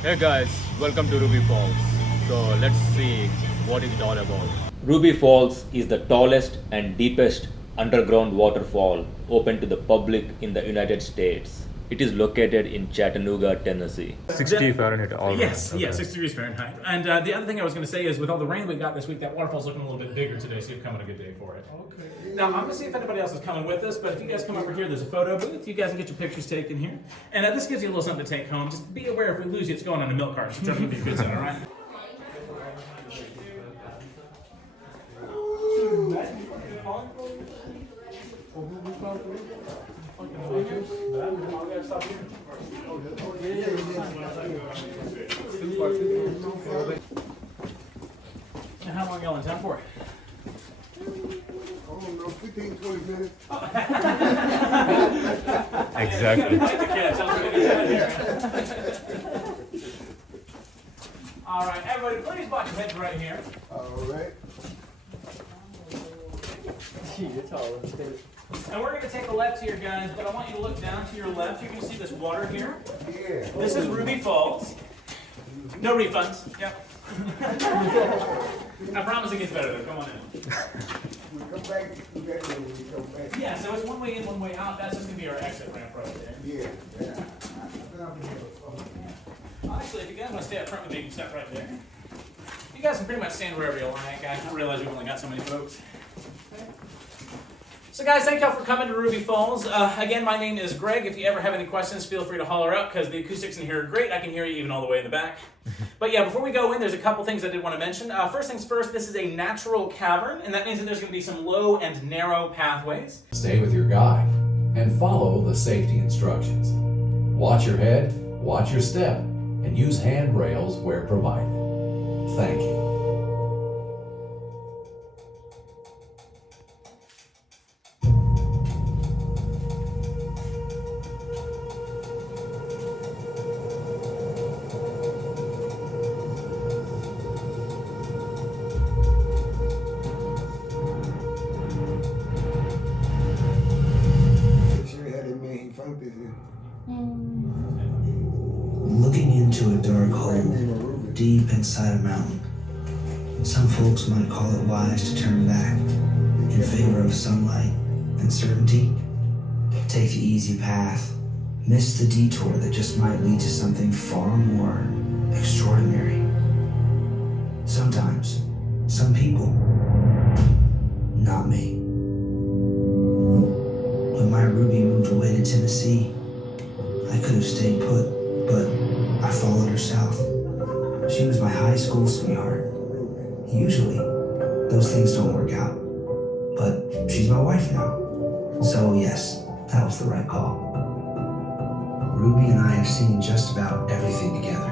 Hey guys, welcome to Ruby Falls. So let's see what is it all about. Ruby Falls is the tallest and deepest underground waterfall open to the public in the United States. It is located in Chattanooga, Tennessee. 60 Fahrenheit all Yes, around. yeah, 6 degrees Fahrenheit. And the other thing I was going to say is with all the rain we got this week, that waterfall's looking a little bit bigger today, so you've come on a good day for it. Okay. Now, I'm going to see if anybody else is coming with us, but if you guys come over here, there's a photo booth. You guys can get your pictures taken here. And this gives you a little something to take home. Just be aware if we lose you, it's going on a milk cart. So try to be a good son, all right? And how long y'all in town for? I don't know, 15, 20 minutes. Exactly. All right, everybody, please watch your heads right here. All right. And we're going to take a left here, guys, but I want you to look down to your left. You can see this water here. Yeah. This is Ruby Falls. No refunds. Yep. I promise it gets better though. Come on in. We come back, we got to when we come back. Yeah, so it's one way in, one way out. That's just going to be our exit ramp right there. Yeah. I've been up here before. Actually, if you guys want to stay up front with me, you can step right there. You guys can pretty much stand wherever you like. I realize we've only got so many folks. So guys, thank y'all for coming to Ruby Falls. Again, my name is Greg. If you ever have any questions, feel free to holler up because the acoustics in here are great. I can hear you even all the way in the back. But yeah, before we go in, there's a couple things I did want to mention. First things first, this is a natural cavern, and that means that there's going to be some low and narrow pathways. Stay with your guide and follow the safety instructions. Watch your head, watch your step, and use handrails where provided. Thank you. Sure how they made funk this here. Looking into a dark hole deep inside a mountain. Some folks might call it wise to turn back in favor of sunlight and certainty. Take the easy path, miss the detour that just might lead to something far more extraordinary. Sometimes, some people, not me. When my Ruby moved away to Tennessee, I could have stayed put, but I followed her south. She was my high school sweetheart. Usually, those things don't work out, but she's my wife now. So yes, that was the right call. Ruby and I have seen just about everything together.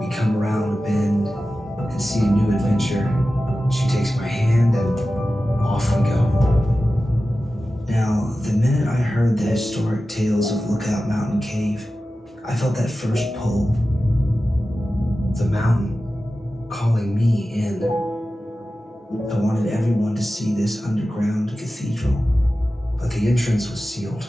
We come around a bend and see a new adventure. She takes my hand and off we go. Now, the minute I heard the historic tales of Lookout Mountain Cave, I felt that first pull. The mountain calling me in. I wanted everyone to see this underground cathedral, but the entrance was sealed.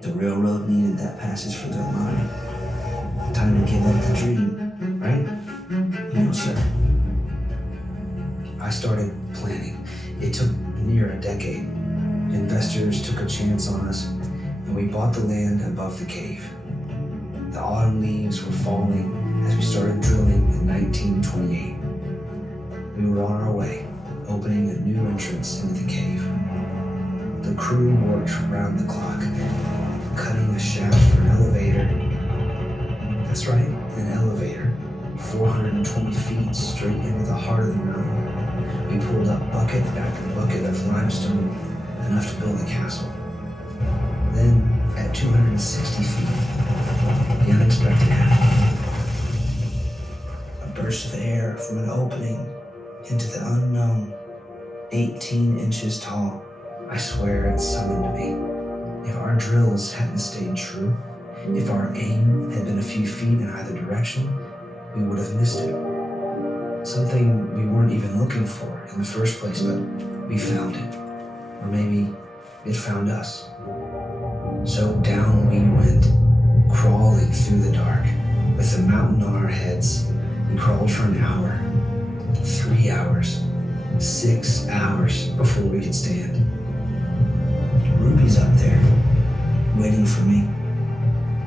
The railroad needed that passage for their line. Time to give up the dream, right? No, sir. I started planning. It took near a decade. Investors took a chance on us, and we bought the land above the cave. The autumn leaves were falling as we started drilling in 1928. We were on our way, opening a new entrance into the cave. The crew worked round the clock, cutting a shaft for an elevator. That's right, an elevator, 420 feet straight into the heart of the mountain. We pulled up bucket after bucket of limestone, enough to build a castle. Then, at 260 feet, the unexpected happened. A burst of air from an opening into the unknown, 18 inches tall. I swear it summoned me. If our drills hadn't stayed true, if our aim had been a few feet in either direction, we would have missed it. Something we weren't even looking for in the first place, but we found it. Or maybe it found us. So down we went, crawling through the dark, With the mountain on our heads, we crawled for an hour, 3 hours, 6 hours before we could stand. Ruby's up there, waiting for me.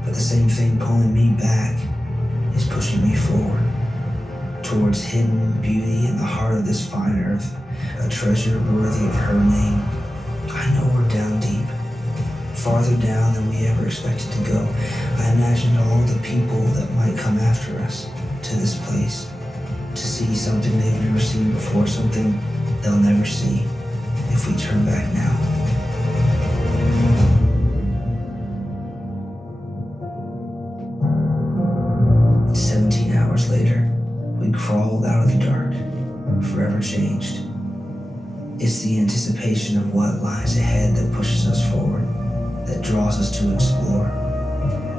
But the same thing pulling me back is pushing me forward, towards hidden beauty in the heart of this fine earth, a treasure worthy of her name. I know we're down deep, farther down than we ever expected to go. I imagined all the people that might come after us to this place, to see something they've never seen before, something they'll never see if we turn back now. Later, we crawled out of the dark, forever changed. It's the anticipation of what lies ahead that pushes us forward, that draws us to explore.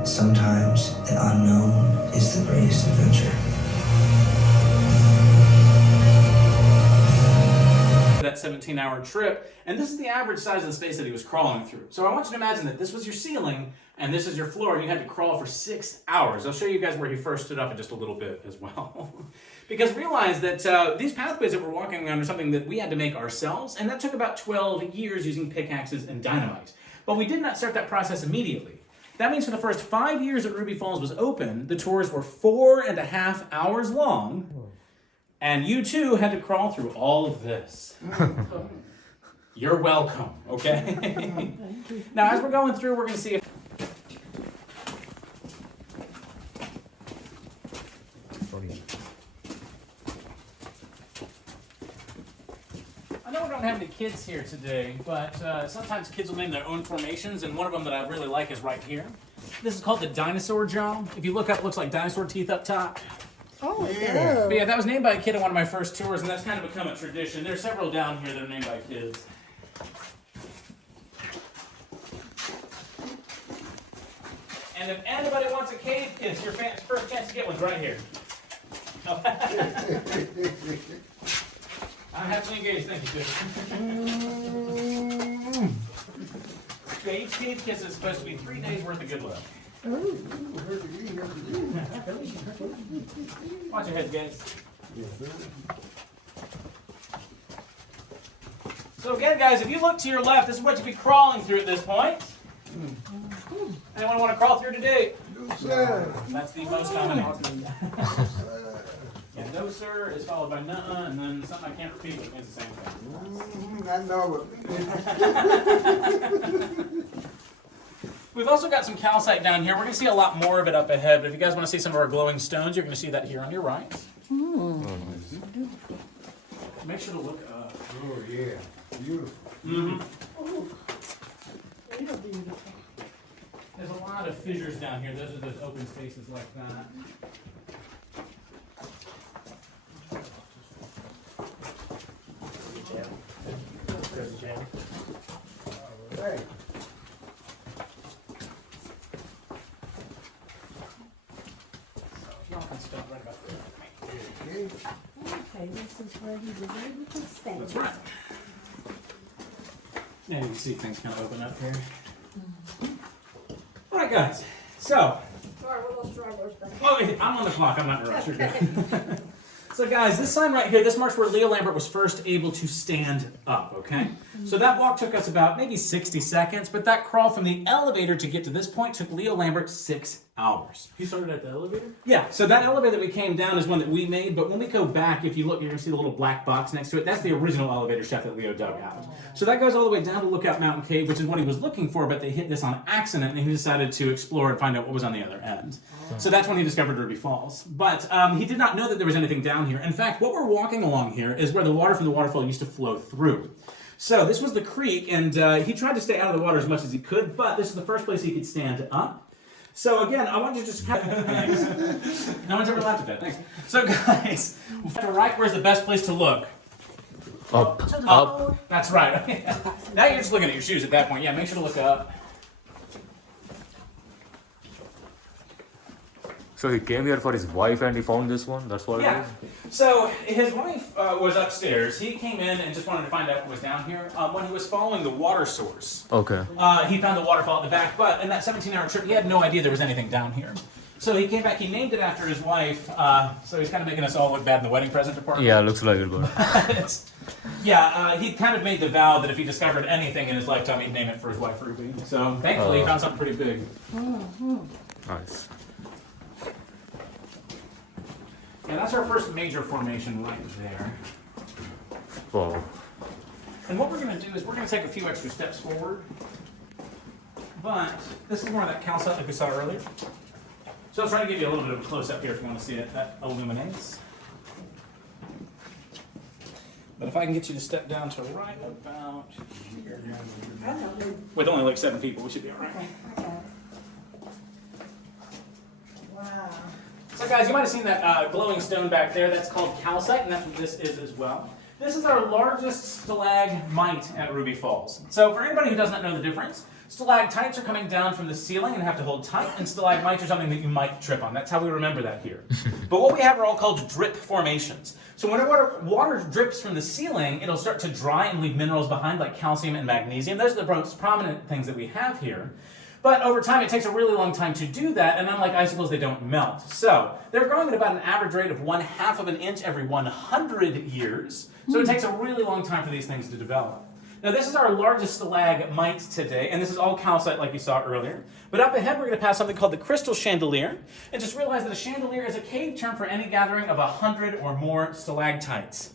Sometimes the unknown is the greatest adventure. That 17-hour trip, and this is the average size of the space that he was crawling through. So I want you to imagine that this was your ceiling and this is your floor, and you had to crawl for 6 hours. I'll show you guys where he first stood up in just a little bit as well. Because realize that these pathways that we're walking on are something that we had to make ourselves, and that took about 12 years using pickaxes and dynamite. But we did not start that process immediately. That means for the first 5 years that Ruby Falls was open, the tours were 4.5 hours long, and you too had to crawl through all of this. You're welcome, okay? Now, as we're going through, we're going to see if... I know we don't have any kids here today, but sometimes kids will name their own formations, and one of them that I really like is right here. This is called the Dinosaur Jaw. If you look up, it looks like dinosaur teeth up top. Oh, yeah. But yeah, that was named by a kid on one of my first tours, and that's kind of become a tradition. There's several down here that are named by kids. And if anybody wants a cave, it's your first chance to get one right here. I'm happily engaged, thank you, sis. Each cave kiss is supposed to be 3 days worth of good luck. Watch your heads, guys. So again, guys, if you look to your left, this is what you'd be crawling through at this point. Anyone want to crawl through today? No, sir. That's the most common answer. Yeah, no, sir is followed by nuh-uh, and then something I can't repeat, but it means the same thing. I know it. We've also got some calcite down here. We're going to see a lot more of it up ahead, but if you guys want to see some of our glowing stones, you're going to see that here on your right. Make sure to look up. Oh, yeah. Beautiful. Mm-hmm. There's a lot of fissures down here. Those are those open spaces like that. Hey. Y'all can stop right about there. Okay, this is where he was able to stand. That's right. Now you can see things kind of open up here. All right, guys. So, Sorry, we're little stragglers back. oh, I'm on the clock. I'm not in a rush. You're good. So, guys, this sign right here, this marks where Leo Lambert was first able to stand up, okay? So that walk took us about maybe 60 seconds, but that crawl from the elevator to get to this point took Leo Lambert 6 hours. He started at the elevator? Yeah, so that elevator that we came down is one that we made, but when we go back, if you look, you're going to see the little black box next to it. That's the original elevator shaft that Leo dug out. So that goes all the way down to Lookout Mountain Cave, which is what he was looking for, but they hit this on accident, and he decided to explore and find out what was on the other end. So that's when he discovered Ruby Falls. But he did not know that there was anything down here. In fact, what we're walking along here is where the water from the waterfall used to flow through. So this was the creek, and he tried to stay out of the water as much as he could, but this is the first place he could stand up. So again, I want you to just kind of... Thanks. No one's ever laughed at that. Thanks. So guys, to right, where's the best place to look? Up. Up. That's right. Now you're just looking at your shoes at that point. Yeah, make sure to look up. So he came here for his wife and he found this one? That's what it Yeah. is? So his wife was upstairs. He came in and just wanted to find out what was down here. When he was following the water source, Okay. he found the waterfall at the back. But in that 17-hour trip, he had no idea there was anything down here. So he came back, he named it after his wife, so he's kind of making us all look bad in the wedding present department. Yeah, looks like it, but. He kind of made the vow that if he discovered anything in his lifetime, he'd name it for his wife Ruby. So thankfully he found something pretty big. Nice. And that's our first major formation right there. Wow. And what we're going to do is we're going to take a few extra steps forward. But this is more of that calcite like we saw earlier. So I'll try to give you a little bit of a close-up here if you want to see it. That illuminates. But if I can get you to step down to right about here. With only like 7 people, we should be all right. Wow. So guys, you might have seen that glowing stone back there. That's called calcite, and that's what this is as well. This is our largest stalagmite at Ruby Falls. So for anybody who does not know the difference, stalactites are coming down from the ceiling and have to hold tight, and stalagmites are something that you might trip on. That's how we remember that here. But what we have are all called drip formations. So whenever water drips from the ceiling, it'll start to dry and leave minerals behind like calcium and magnesium. Those are the most prominent things that we have here. But over time, it takes a really long time to do that, and unlike icicles, they don't melt. So they're growing at about an average rate of 1/2 of an inch every 100 years. So it takes a really long time for these things to develop. Now this is our largest stalagmite today, and this is all calcite like you saw earlier. But up ahead, we're going to pass something called the crystal chandelier. And just realize that a chandelier is a cave term for any gathering of 100 or more stalactites.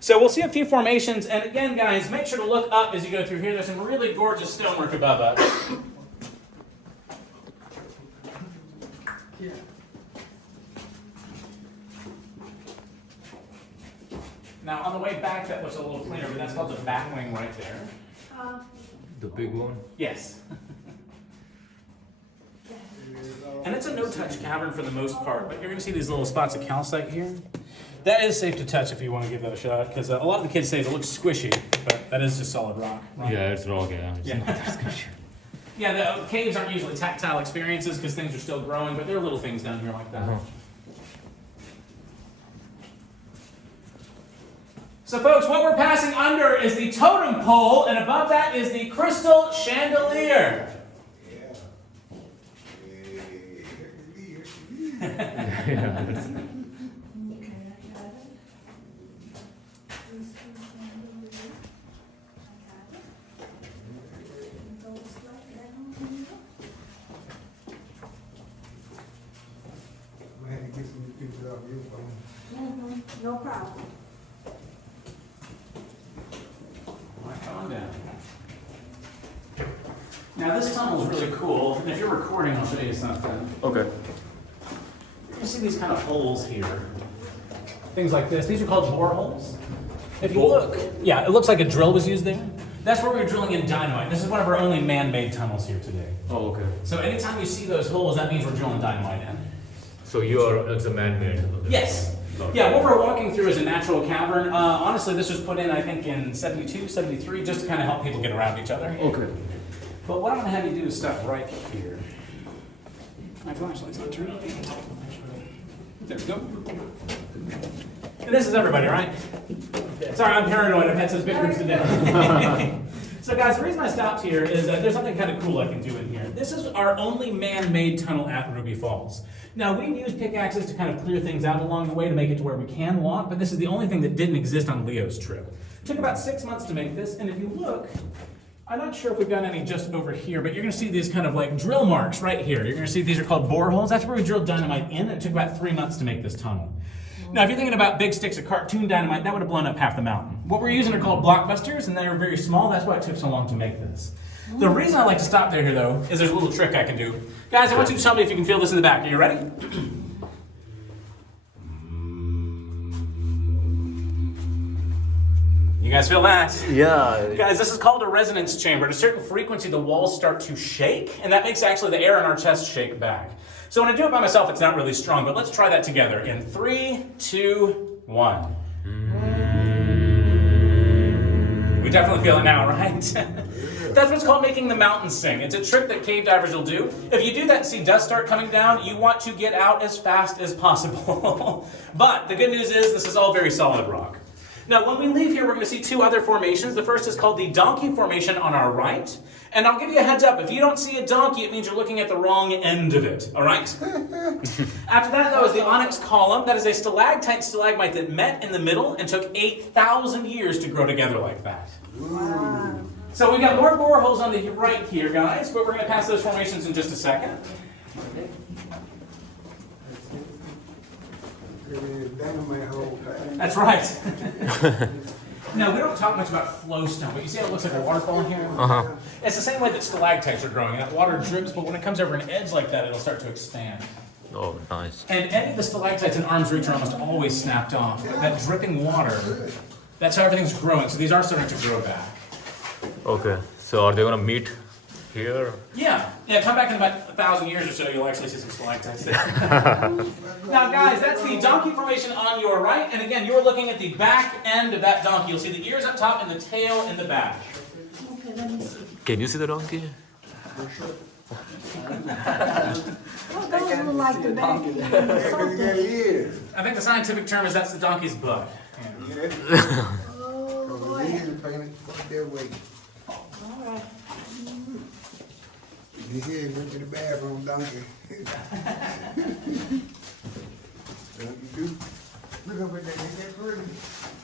So we'll see a few formations, and again, guys, make sure to look up as you go through here. There's some really gorgeous stonework above us. Now, on the way back, that looks a little cleaner, but that's called the back wing right there. The big one? Yes. And it's a no-touch cavern for the most part, but you're going to see these little spots of calcite here. That is safe to touch if you want to give that a shot, because a lot of the kids say it looks squishy, but that is just solid rock. Right? Yeah, it's rock, yeah. It's Yeah. not that squishy. Yeah, the caves aren't usually tactile experiences because things are still growing, but there are little things down here like that. So folks, what we're passing under is the totem pole, and above that is the crystal chandelier. I had to get some pictures out of your phone. No problem. Come on down. Now this tunnel is really cool, and if you're recording, I'll show you something. Okay. You see these kind of holes here. Things like this. These are called boreholes. If you look, yeah, it looks like a drill was used there. That's where we were drilling in dynamite. This is one of our only man-made tunnels here today. Oh, okay. So anytime you see those holes, that means we're drilling dynamite in. So it's a man-made? Okay. Yes. Yeah, what we're walking through is a natural cavern. Honestly, this was put in, I think, in 72, 73, just to kind of help people get around each other. Okay. But what I'm going to have you do is stop right here. My flashlight's not turning. There we go. And this is everybody, right? Sorry, I'm paranoid. I've had such big groups today. So guys, the reason I stopped here is that there's something kind of cool I can do in here. This is our only man-made tunnel at Ruby Falls. Now, we use pickaxes to kind of clear things out along the way to make it to where we can walk, but this is the only thing that didn't exist on Leo's trip. It took about 6 months to make this, and if you look, I'm not sure if we've got any just over here, but you're going to see these kind of like drill marks right here. You're going to see these are called boreholes. That's where we drilled dynamite in. It took about 3 months to make this tunnel. Now, if you're thinking about big sticks of cartoon dynamite, that would have blown up half the mountain. What we're using are called blockbusters, and they are very small. That's why it took so long to make this. The reason I like to stop there here, though, is there's a little trick I can do. Guys, I want you to tell me if you can feel this in the back. Are you ready? You guys feel that? Yeah. Guys, this is called a resonance chamber. At a certain frequency, the walls start to shake, and that makes actually the air in our chest shake back. So when I do it by myself, it's not really strong, but let's try that together in 3, 2, 1. We definitely feel it now, right? That's what's called making the mountains sing. It's a trick that cave divers will do. If you do that and see dust start coming down, you want to get out as fast as possible. But the good news is this is all very solid rock. Now, when we leave here, we're going to see two other formations. The first is called the Donkey Formation on our right. And I'll give you a heads up, if you don't see a donkey, it means you're looking at the wrong end of it, all right? After that, though, is the Onyx Column. That is a stalactite and stalagmite that met in the middle and took 8,000 years to grow together like that. Wow. So we've got more boreholes on the right here, guys, but we're going to pass those formations in just a second. Dynamite hole. That's right. Now, we don't talk much about flowstone, but you see how it looks like a waterfall in here? Uh-huh. It's the same way that stalactites are growing. That water drips, but when it comes over an edge like that, it'll start to expand. Oh, nice. And any of the stalactites and arm's reach are almost always snapped off. That dripping water, that's how everything's growing. So these are starting to grow back. Okay. So are they gonna meet here? Yeah, come back in about 1,000 years or so, you'll actually see some stalactites there. Now, guys, that's the donkey formation on your right. And again, you're looking at the back end of that donkey. You'll see the ears up top and the tail in the back. Okay, let me see. Can you see the donkey? Oh, those look like the back end or something. I think the scientific term is that's the donkey's butt. Yeah. Oh, boy. All right. You hear went to the bathroom, donkey. Don't you do? Look up at that, ain't that pretty?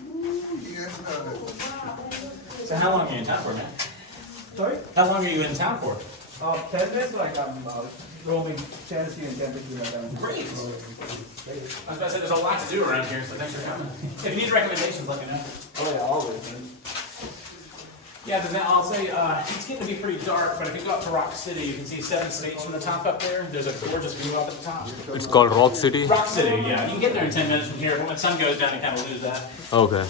Ooh, yeah, that's love. So how long are you in town for, man? Sorry? How long are you in town for? 10 days, like I'm roaming Tennessee and Kentucky. Great. I was about to say, there's a lot to do around here, so thanks for coming. If you need recommendations, let me know. Oh yeah, always. Yeah, then I'll say, it's getting to be pretty dark, but if you go up to Rock City, you can see 7 states from the top up there. There's a gorgeous view up at the top. It's called Rock City? Rock City, yeah. You can get there in 10 minutes from here, but when the sun goes down, you kind of lose that. Okay.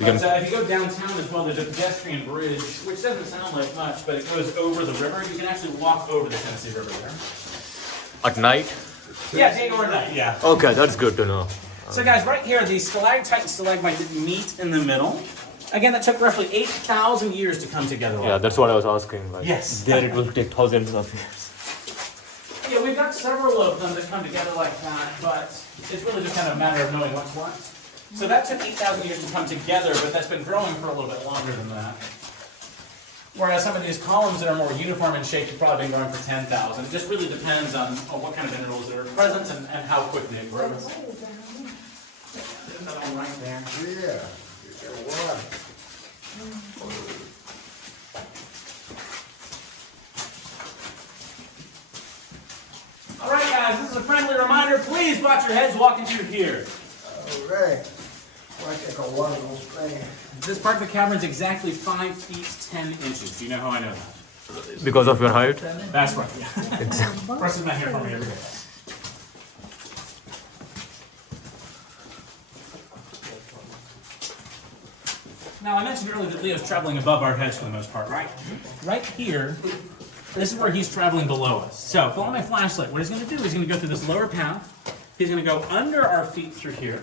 But if you go downtown as well, there's a pedestrian bridge, which doesn't sound like much, but it goes over the river. You can actually walk over the Tennessee River there. At night? Yeah, day or night, yeah. Okay, that's good to know. So guys, right here, the stalactite and stalagmite that meet in the middle. Again, that took roughly 8,000 years to come together. Yeah, that's what I was asking. Like, Yes. There it will take thousands of years. Yeah, we've got several of them that come together like that, but it's really just kind of a matter of knowing what's what. So that took 8,000 years to come together, but that's been growing for a little bit longer than that. Whereas some of these columns that are more uniform in shape have probably been growing for 10,000. It just really depends on what kind of minerals that are present and how quickly it grows. There's another one right there. Yeah, it's that water. All right, guys, this is a friendly reminder. Please watch your heads walking through here. All right. Watch that go water on splash. This part of the cavern is exactly 5 feet 10 inches. Do you know how I know that? Because of your height? That's right. Yeah. Preston's been here for me every day. Now, I mentioned earlier that Leo's traveling above our heads for the most part, right? Right here, this is where he's traveling below us. So, follow my flashlight. What he's going to do is he's going to go through this lower path. He's going to go under our feet through here.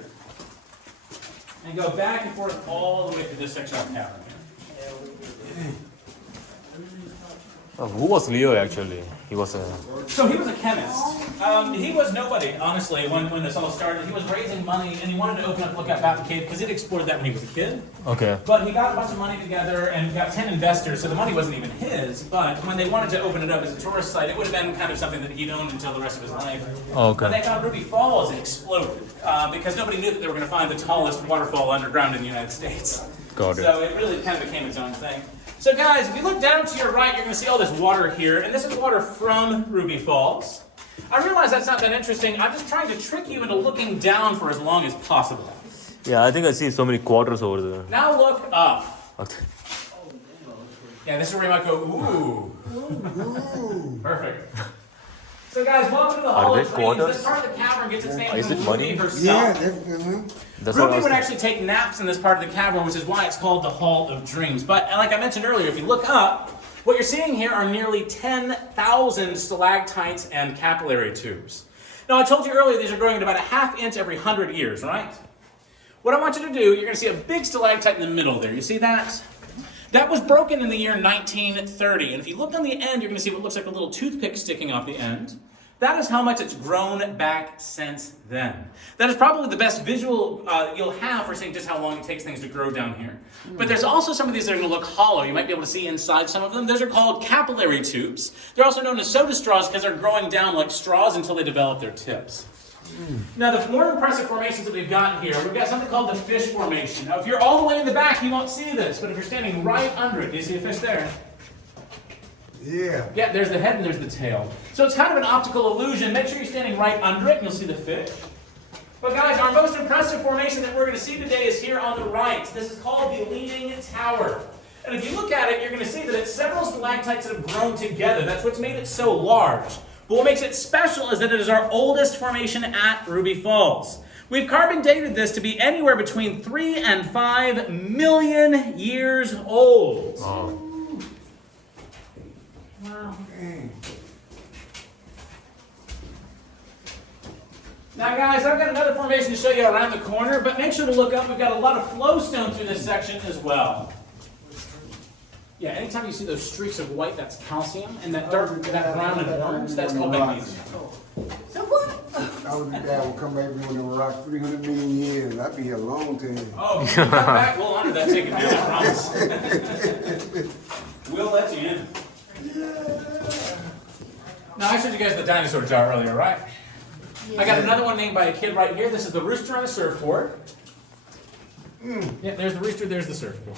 And go back and forth all the way through this section of the cavern here. Oh, who was Leo actually? He was a... So he was a chemist. He was nobody, honestly, when this all started. He was raising money, and he wanted to open up Lookout Mountain Cave because he'd explored that when he was a kid. Okay. But he got a bunch of money together and got 10 investors, so the money wasn't even his. But when they wanted to open it up as a tourist site, it would have been kind of something that he'd owned until the rest of his life. Okay. When they found Ruby Falls, it exploded because nobody knew that they were going to find the tallest waterfall underground in the United States. Got it. So it really kind of became its own thing. So guys, if you look down to your right, you're going to see all this water here, and this is water from Ruby Falls. I realize that's not that interesting. I'm just trying to trick you into looking down for as long as possible. Yeah, I think I see so many quarters over there. Now look up. Okay. Yeah, this is where you might go, ooh. Perfect. So guys, welcome to the Hall Are of they Dreams. quarters? This part of the cavern gets its name Is from it money? Ruby herself. Yeah, definitely. That's what I Ruby was would thinking. actually take naps in this part of the cavern, which is why it's called the Hall of Dreams. But like I mentioned earlier, if you look up, what you're seeing here are nearly 10,000 stalactites and capillary tubes. Now, I told you earlier these are growing at about a ½ inch every 100 years, right? What I want you to do, you're going to see a big stalactite in the middle there. You see that? That was broken in the year 1930. And if you look on the end, you're going to see what looks like a little toothpick sticking off the end. that is how much it's grown back since then. That is probably the best visual you'll have for seeing just how long it takes things to grow down here. But there's also some of these that are going to look hollow. You might be able to see inside some of them. Those are called capillary tubes. They're also known as soda straws because they're growing down like straws until they develop their tips. Now, the more impressive formations that we've got here, we've got something called the fish formation. Now, if you're all the way in the back, you won't see this, but if you're standing right under it, do you see a fish there? Yeah. Yeah, there's the head and there's the tail. So it's kind of an optical illusion. Make sure you're standing right under it and you'll see the fish. But guys, our most impressive formation that we're going to see today is here on the right. This is called the Leaning Tower. And if you look at it, you're going to see that it's several stalactites that have grown together. That's what's made it so large. But what makes it special is that it is our oldest formation at Ruby Falls. We've carbon dated this to be anywhere between 3 and 5 million years old. Wow. Wow. Now guys, I've got another formation to show you around the corner, but make sure to look up. We've got a lot of flowstone through this section as well. Yeah, anytime you see those streaks of white, that's calcium, and that dark, that brown and orange, that's called magnesium. I was the guy who come back here on the rock 300 million years. I'd be here a long time. Oh, if you come back, we'll honor that ticket, man, I promise. We'll let you in. Now, I showed you guys the dinosaur jaw earlier, right? I got another one named by a kid right here. This is the rooster on a surfboard. Yeah, there's the rooster, there's the surfboard.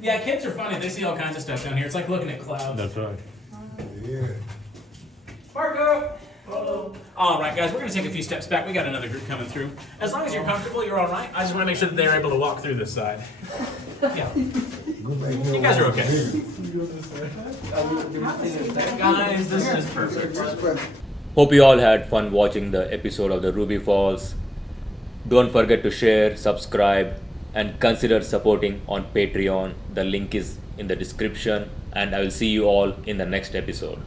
Yeah, kids are funny. They see all kinds of stuff down here. It's like looking at clouds. That's right. Yeah. Marco! Hello. All right, guys, we're going to take a few steps back. We got another group coming through. As long as you're comfortable, you're all right. I just want to make sure that they're able to walk through this side. Yeah. You guys are okay. Guys, this is perfect. Hope you all had fun watching the episode of the Ruby Falls. Don't forget to share, subscribe, and consider supporting on Patreon. The link is in the description, and I will see you all in the next episode.